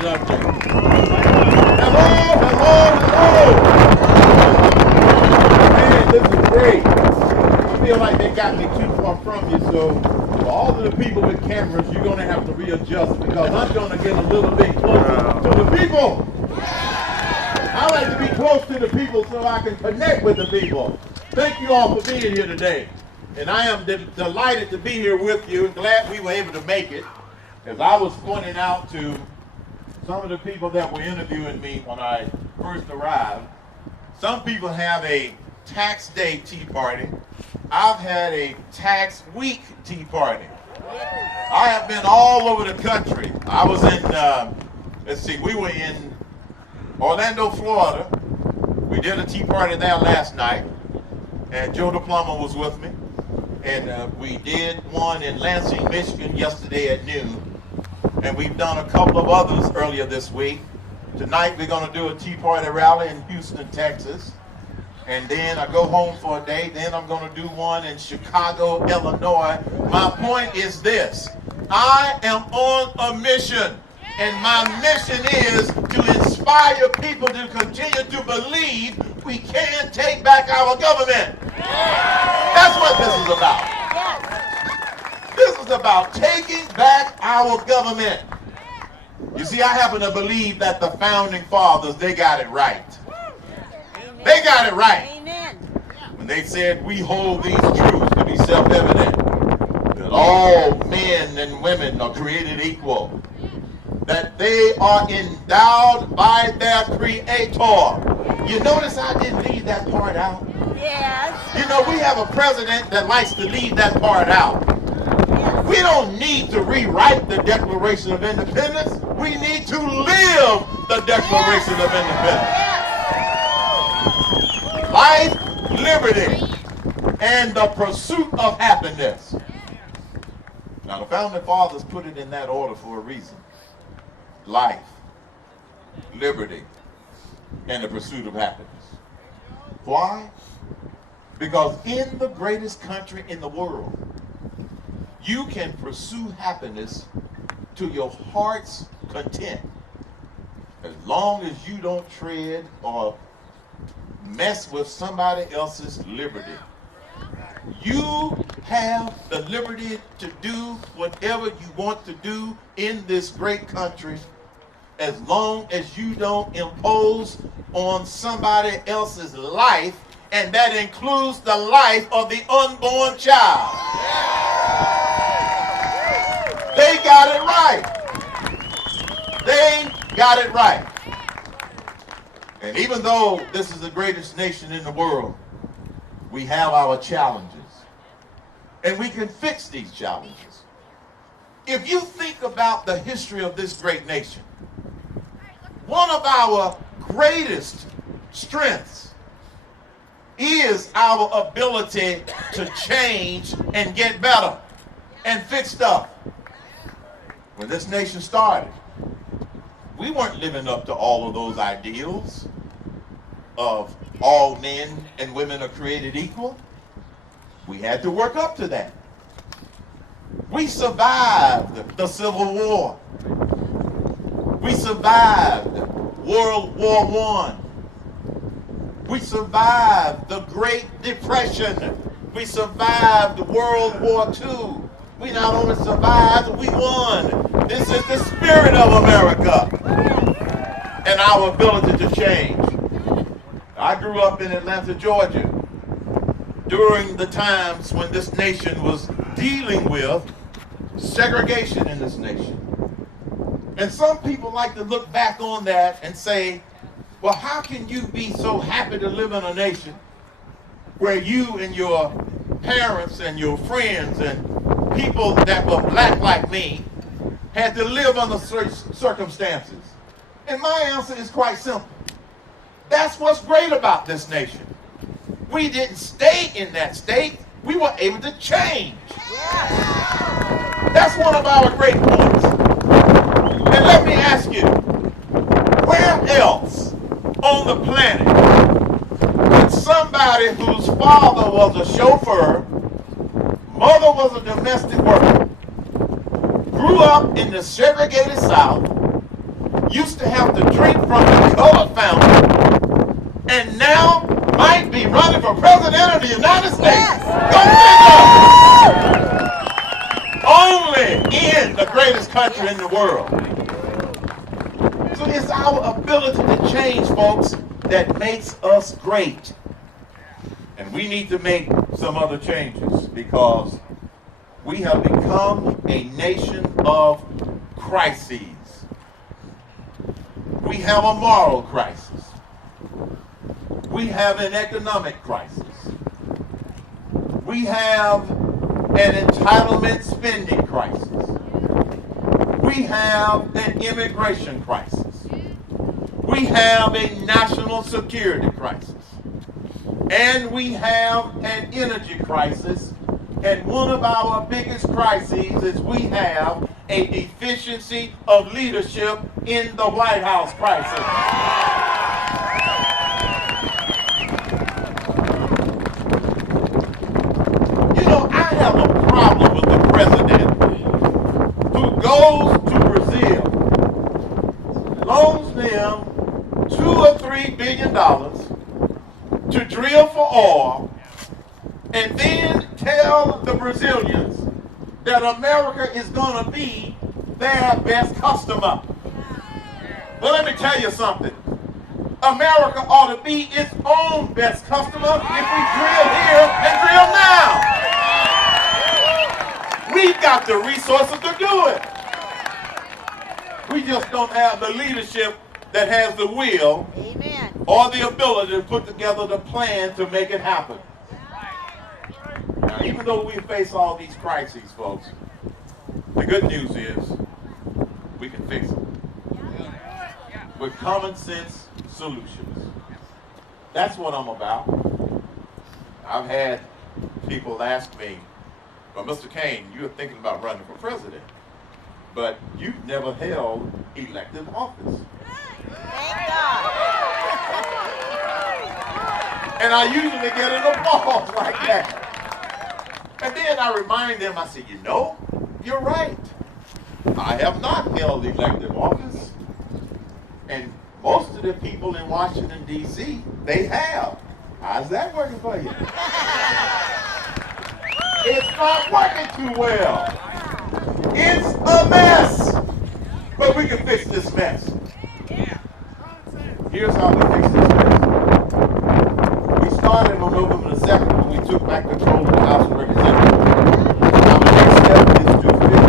subject. Hello. Man, this is great. I feel like they got me too far from you, so for all of the people with cameras, you're going to have to readjust because I'm going to get a little bit closer to the people. I like to be close to the people so I can connect with the people. Thank you all for being here today. And I am delighted to be here with you and glad we were able to make it. As I was pointing out to some of the people that were interviewing me when I first arrived, some people have a tax day tea party. I've had a tax week tea party. I have been all over the country. I was in, we were in Orlando, Florida. We did a tea party there last night, and Joe the plumber was with me. And we did one in Lansing, Michigan yesterday at noon. And we've done a couple of others earlier this week. Tonight we're going to do a tea party rally in Houston, Texas. And then I go home for a day. Then I'm going to do one in Chicago, Illinois. My point is this. I am on a mission. And my mission is to inspire people to continue to believe we can take back our government. That's what this is about. This is about taking back our government. You see, I happen to believe that the founding fathers, they got it right. They got it right. When they said we hold these truths to be self-evident, that all men and women are created equal, that they are endowed by their Creator. You notice I didn't leave that part out? Yes. You know, we have a president that likes to leave that part out. Yes. We don't need to rewrite the Declaration of Independence. We need to live the Declaration of Independence. Yes. Life, liberty, and the pursuit of happiness. Now, the founding fathers put it in that order for a reason. Life, liberty, and the pursuit of happiness. Why? Because in the greatest country in the world, you can pursue happiness to your heart's content as long as you don't tread or mess with somebody else's liberty. You have the liberty to do whatever you want to do in this great country as long as you don't impose on somebody else's life, and that includes the life of the unborn child. They got it right. They got it right. And even though this is the greatest nation in the world, we have our challenges. And we can fix these challenges. If you think about the history of this great nation, one of our greatest strengths is our ability to change and get better and fix stuff. When this nation started, we weren't living up to all of those ideals of all men and women are created equal. We had to work up to that. We survived the Civil War. We survived World War I. We survived the Great Depression. We survived World War II. We not only survived, we won. This is the spirit of America and our ability to change. I grew up in Atlanta, Georgia, during the times when this nation was dealing with segregation in this nation. And some people like to look back on that and say, well, how can you be so happy to live in a nation where you and your parents and your friends and people that were black like me had to live under certain circumstances? And my answer is quite simple. That's what's great about this nation. We didn't stay in that state. We were able to change. That's one of our great points. And let me ask you, where else on the planet could somebody whose father was a chauffeur, mother was a domestic worker, grew up in the segregated South, used to have to drink from the color fountain and now might be running for president of the United States. Yes. Go figure! Only in the greatest country in the world. So it's our ability to change, folks, that makes us great. And we need to make some other changes because we have become a nation of crises. We have a moral crisis. We have an economic crisis. We have an entitlement spending crisis. We have an immigration crisis. We have a national security crisis. And we have an energy crisis. And one of our biggest crises is we have a deficiency of leadership in the White House crisis. You know, I have a problem with the president who goes to Brazil, loans them $2 or $3 billion to drill for oil, and then tell the Brazilians that America is going to be their best customer. Well, let me tell you something. America ought to be its own best customer if we drill here and drill now. We've got the resources to do it. We just don't have the leadership that has the will or the ability to put together the plan to make it happen. Now, even though we face all these crises, folks, the good news is we can fix them with common sense solutions. That's what I'm about. I've had people ask me, well, Mr. Cain, you're thinking about running for president, but you've never held elected office. Thank God. And I usually get an applause like that. And then I remind them, I say, you know, you're right. I have not held elective office. And most of the people in Washington, D.C., they have. How's that working for you? It's not working too well. It's a mess. But we can fix this mess. Here's how we fix this mess. We started on November the 2nd when we took back control of the House of Representatives. Now the next step is to fix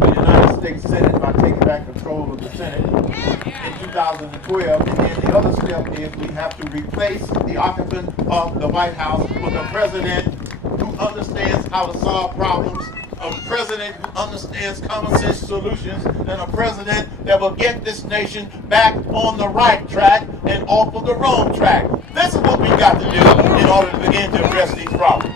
the United States Senate by taking back control of the Senate in 2012. And then the other step is we have to replace the occupant of the White House with a president who understands how to solve problems, a president who understands common sense solutions, and a president that will get this nation back on the right track and off of the wrong track. This is what we got to do in order to begin to address these problems.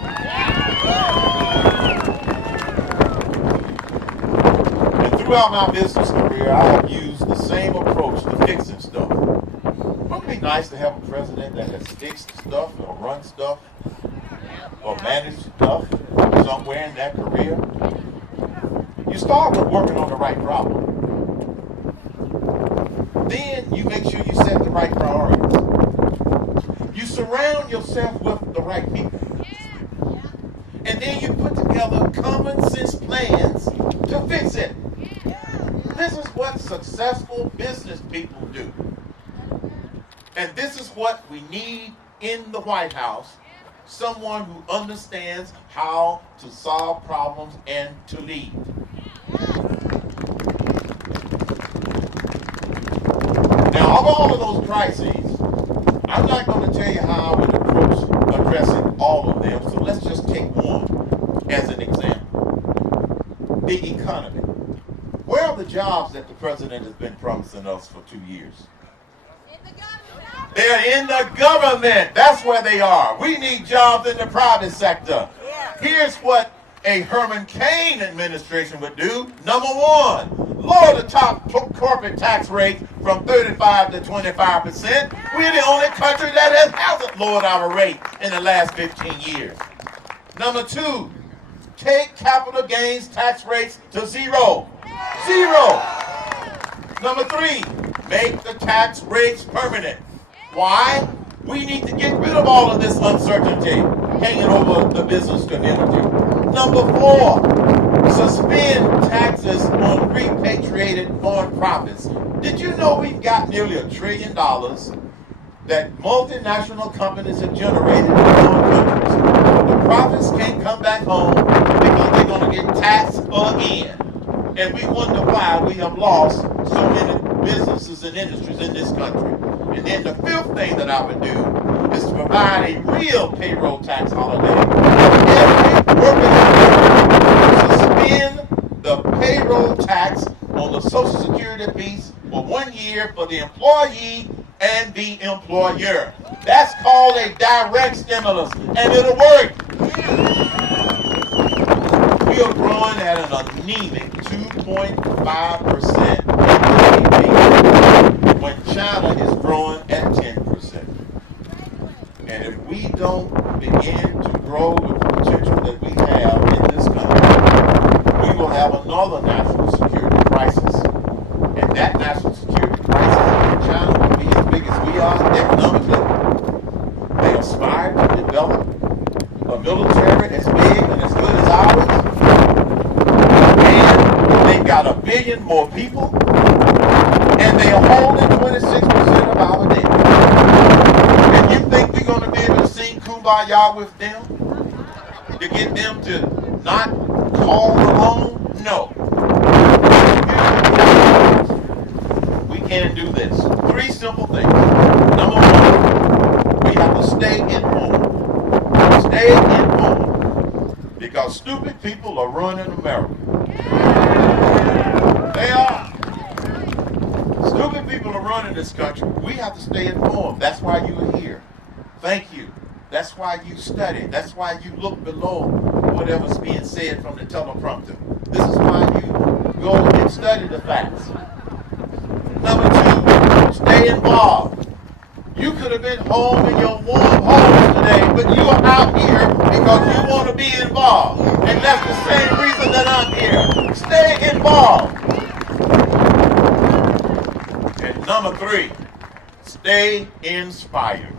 And throughout my business career, I have used the same approach to fixing stuff. Wouldn't it be nice to have a president that has fixed stuff or run stuff or managed stuff somewhere in that career? You start with working on the right problem. Then you make sure you set the right priorities. You surround yourself with the right people. And then you put together common sense plans to fix it. This is what successful business people do. And this is what we need in the White House. Someone who understands how to solve problems and to lead. Now, of all of those crises, I'm not going to tell you how I would approach addressing all of them, so let's just take one as an example. The economy. Where are the jobs that the president has been promising us for 2 years? They're in the government. That's where they are. We need jobs in the private sector. Here's what a Herman Cain administration would do. Number one, lower the top corporate tax rate from 35 to 25%. We're the only country that hasn't lowered our rate in the last 15 years. Number two, take capital gains tax rates to zero. Zero. Number three, Make the tax breaks permanent. Why? We need to get rid of all of this uncertainty hanging over the business community. Number 4, suspend taxes on repatriated foreign profits. Did you know we've got nearly $1 trillion that multinational companies have generated in foreign countries? The profits can't come back home because they're going to get taxed again. And we wonder why we have lost so many businesses and industries in this country. And then the 5th thing that I would do is to provide a real payroll tax holiday for every working American. Suspend the payroll tax on the Social Security piece for 1 year for the employee and the employer. That's called a direct stimulus, and it'll work. We are growing at an anemic 2.5% when China is growing at 10%. And if we don't begin to grow with the potential that we have in this country, we will have another national security crisis. And that national security crisis in China will be as big as we are economically. They aspire to develop a military as big and as good as ours. And they've got 1 billion more people. And they are holding 26% of our debt. And you think we're going to be able to sing Kumbaya with them? To get them to not call the loan? No. We can't do this. 3 simple things. Number 1, we have to stay in home. Stay in home. Because stupid people are running America. They are. Stupid people are running this country. We have to stay informed. That's why you are here. Thank you. That's why you study. That's why you look below whatever's being said from the teleprompter. This is why you go and study the facts. Number 2, stay involved. You could have been home in your warm home today, but you are out here because you want to be involved. And that's the same reason that I'm here. Stay involved. And number 3, stay inspired.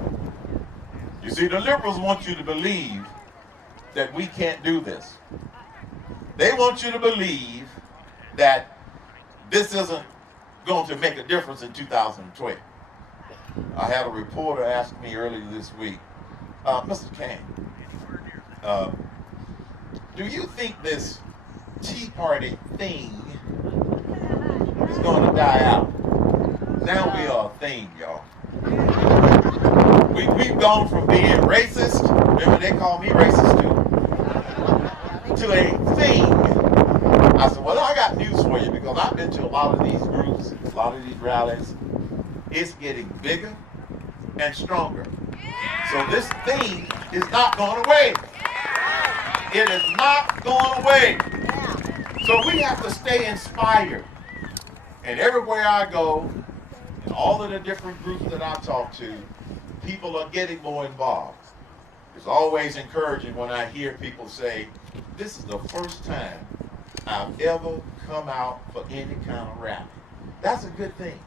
You see, the liberals want you to believe that we can't do this. They want you to believe that this isn't going to make a difference in 2012. I had a reporter ask me earlier this week, Mr. Cain, do you think this Tea Party thing is going to die out? Now we are a thing, y'all. We've gone from being racist, remember they call me racist too, to a thing. I said, well, I got news for you because I've been to a lot of these groups, a lot of these rallies. It's getting bigger and stronger. So this thing is not going away. It is not going away. So we have to stay inspired. And everywhere I go, in all of the different groups that I talk to, people are getting more involved. It's always encouraging when I hear people say, this is the first time I've ever come out for any kind of rally. That's a good thing.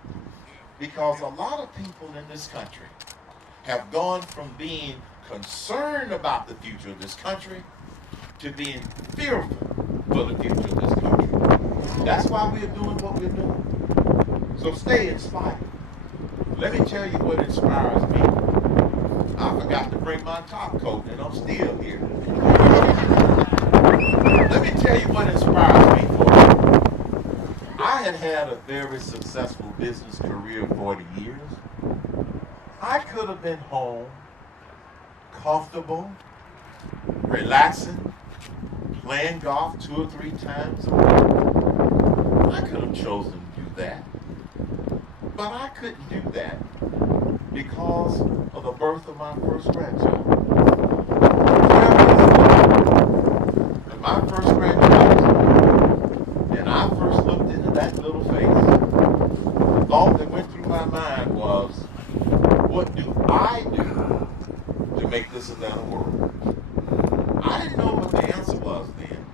Because a lot of people in this country have gone from being concerned about the future of this country to being fearful for the future of this country. That's why we're doing what we're doing. So stay inspired. Let me tell you what inspires me. I forgot to bring my top coat and I'm still here. Let me tell you what inspires me for it. I had a very successful business career of 40 years. I could have been home, comfortable, relaxing, playing golf 2 or 3 times a week. I could have chosen to do that. But I couldn't do that because of the birth of my first grandchild. When my first grandchild, and I first looked into that little face, the thought that went through my mind was, what do I do to make this a better world? I didn't know what the answer was then,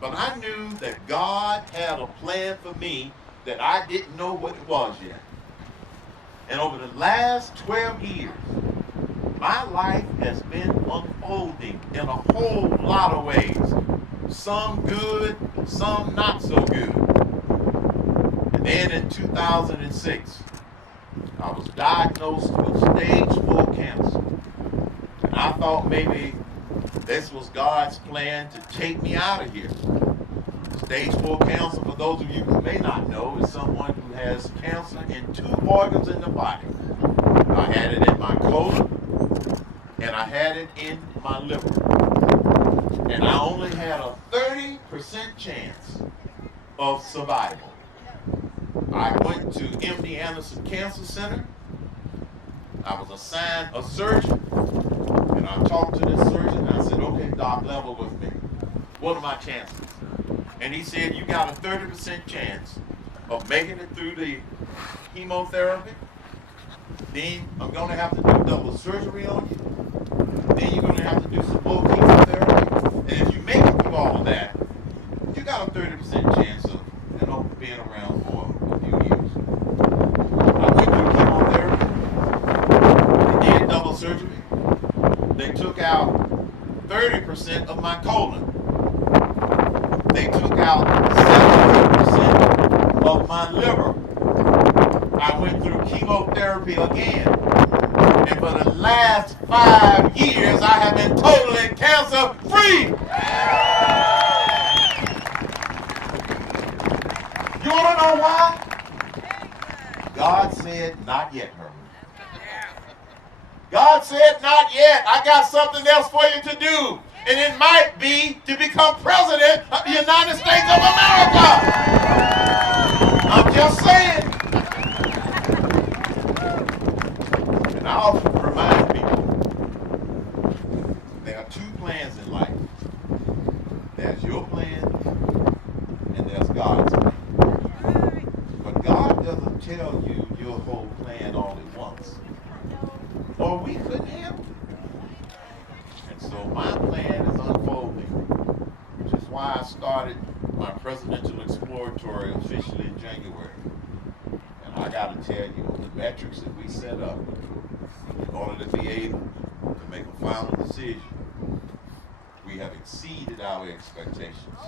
but I knew that God had a plan for me that I didn't know what it was yet. And over the last 12 years, my life has been unfolding in a whole lot of ways. Some good, some not so good. And then in 2006, I was diagnosed with stage 4 cancer. And I thought maybe this was God's plan to take me out of here. Stage 4 cancer, for those of you who may not know, is someone who has cancer in 2 organs in the body. I had it in my colon, and I had it in my liver. And I only had a 30% chance of survival. I went to MD Anderson Cancer Center. I was assigned a surgeon, and I talked to this surgeon, and I said, okay, doc, level with me. What are my chances? And he said, you got a 30% chance of making it through the chemotherapy. Then I'm going to have to do double surgery on you. Then you're going to have to do some more chemotherapy. And if you make it through all of that, you got a 30% chance of, being around for a few years. I went through chemotherapy. They did double surgery. They took out 30% of my colon. They took out 70% of my liver. I went through chemotherapy again. And for the last 5 years, I have been totally cancer free. You want to know why? God said, not yet, Herman. God said, not yet. I got something else for you to do. And it might be to become president of the United States of America. I'm just saying. And I often remind people, there are 2 plans in life. There's your plan, and there's God's plan. But God doesn't tell you your whole plan all at once, or we couldn't handle it. And so my plan is unfolding, which is why I started my presidential exploratory officially in January. And I got to tell you, the metrics that we set up in order to be able to make a final decision, we have exceeded our expectations.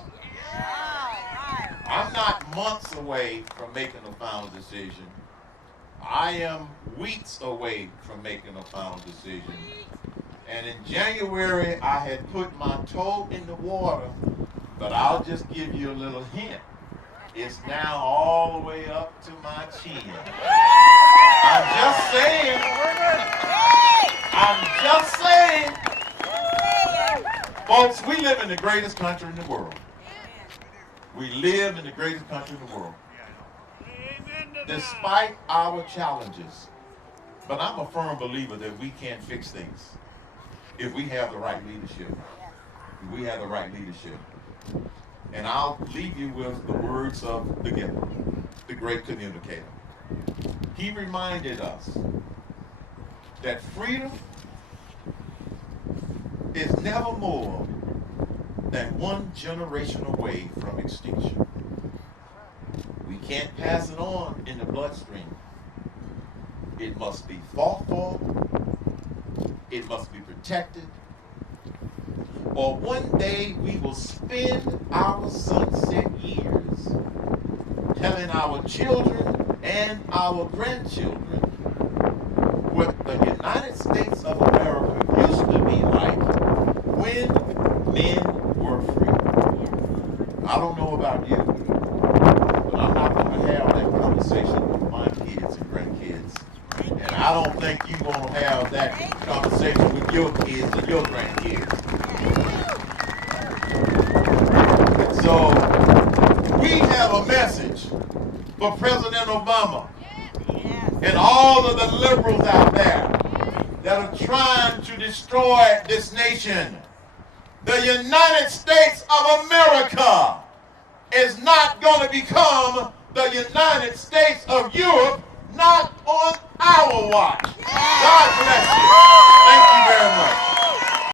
I'm not months away from making a final decision. I am weeks away from making a final decision. And in January, I had put my toe in the water, but I'll just give you a little hint. It's now all the way up to my chin. I'm just saying. I'm just saying. Folks, we live in the greatest country in the world. We live in the greatest country in the world. Despite our challenges. But I'm a firm believer that we can fix things if we have the right leadership. If we have the right leadership. And I'll leave you with the words of the great communicator. He reminded us that freedom is never more than 1 generation away from extinction. We can't pass it on in the bloodstream. It must be fought for. It must be protected. Or one day we will spend our sunset years telling our children and our grandchildren what the United States of America used to be like when men were free. I don't know about you, but I'm not going to have that conversation with my kids and grandkids. And I don't think you're going to have that conversation with your kids and your grandkids. And so we have a message for President Obama and all of the liberals out there that are trying to destroy this nation. The United States of America is not going to become the United States of Europe, not on our watch. God bless you. Thank you very much.